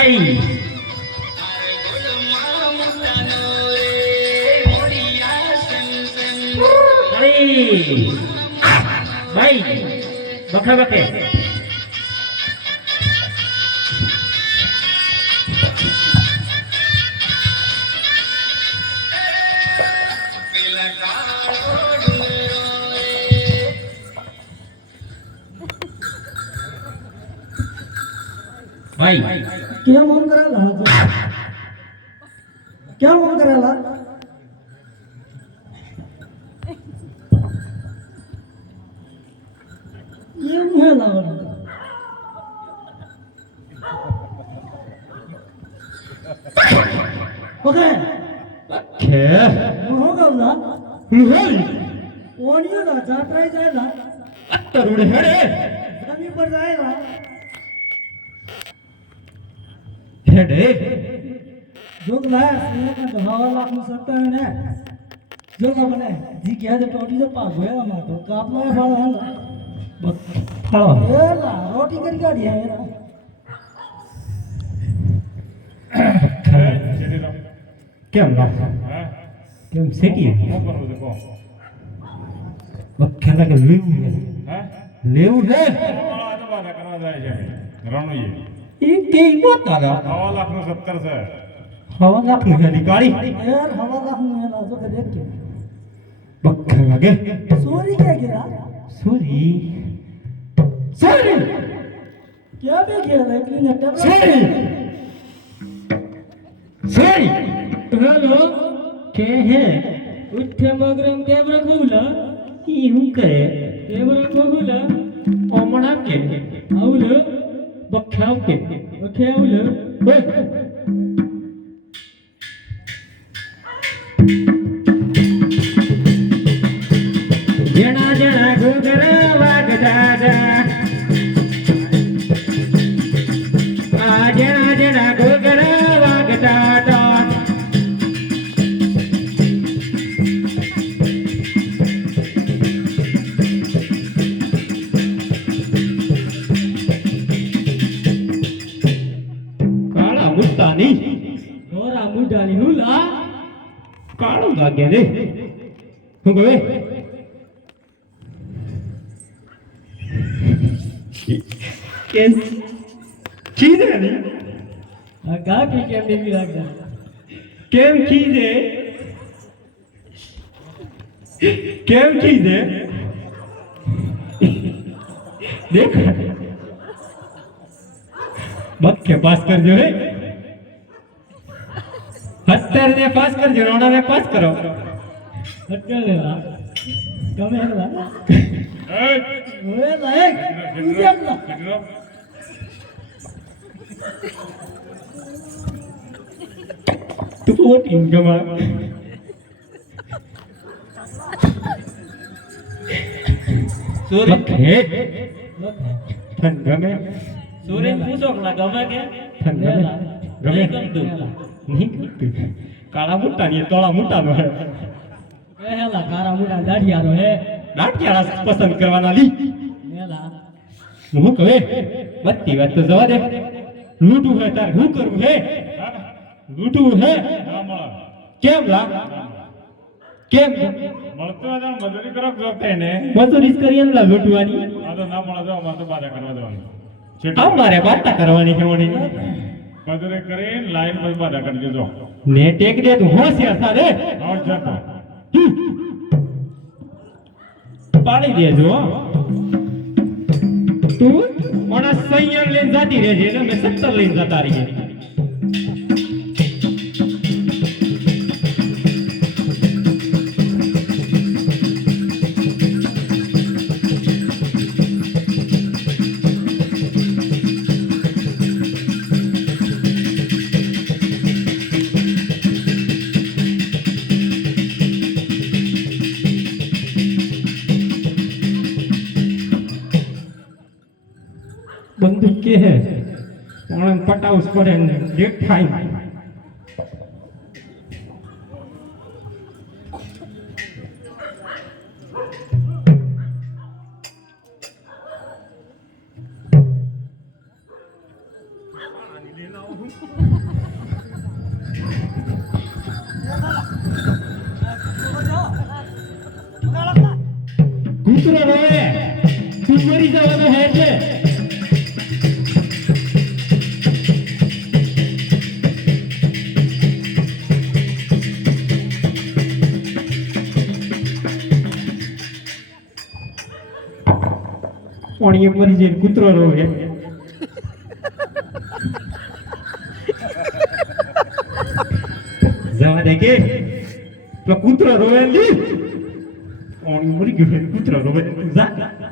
ભાઈ ભાઈ બખે બખે भाई क्या मन करेला क्या मन करेला ये मुहे लावला ओके के हो गवला मुहरी ओनियो ना जात्राई जायला तरुण हेडे जमीन पर जायला हेडे जोगला सुने हवा लाख में सकता है ने जोगा बने जी क्या जो टोटी जो पास होया ना तो कापला है फाड़ा है फाड़ा ये ला रोटी कर गाड़ी है यार કેમ લા કેમ સેકી શું કરવું છે કહો વખે લાગે લેવું હે હે લેવું હે આ તો બાધા કરવા જાય છે રણુએ ઈ કે મત આલા 1.5 લાખનું 70 છે હવા લાખ ની ગાડી ગાડી यार हवा लाख में ला तो देख के વખે લાગે सोरी क्या गिरा સોરી સોરી क्या बे गिरा लेकिन ने टेबल સોરી સોરી हेलो के है उठे मगरम केम रखूला ई हूं के केम रखूला ओमणा के आउल बखाव के आउल बे जना जना घुगरा वागदादा आ जना जना घुगरा वागदादा કાળા મુદ્દાની મોરા મુદ્દાની હુલા કાળો લાગે રે હું કહે કે ચીજે ની गा के क्या बेबी लगता કેમ ચીજે કેમ ચીજે દેખ બક્કે પાસ કરજો રે 70 ને પાસ કરજો રોણા ને પાસ કરો हटकर लेला कम है ला એ ओए लायक पूजा ला તું પોટ ઇન્કમા सूर्य હે થન ગમે सूर्य पूछो ला गमे के થન ગમે ગમે गम तू નહીં ગમતું કાળા મોટા ની તોળા મોટા નો હે ए ला कारा मुडा दाढ़ियारो है દાંડિયાળા પસંદ કરવાના લી मेला હું કહે બત્તી વાત તો જવા દે લૂટું હે તાર હું કરવું હે લૂટું હે ના મળે કેમ લા કેમ મળતો હતો મજૂરી કરો જોતે ને મજૂરી કરીએ ને લા લૂટવાની આ તો ના મળે તો અમારે તો બાધા કરવા દેવાનું અમારે વાર્તા કરવાની છે ઓની મજૂરી કરીને લાઈન પર બાધા કરજો જો ને ટેક દે તું હોશિયાર થા રે આવ જતો પાડી દેજો હો. તું ઓના સૈયર લઈને જાતી રહેજે એટલે મેં 70 લઈને જતા રહીએ बंदूक के है और पटा उस पर लेट टाइम કૂતરો રોવે તું મરી જવાનો હે છે પણ એ મરી જઈને કૂતરો રોવે જવા દે કે પેલો કૂતરો રોવે લી પણ મરી ગયો કૂતરો રોવે જા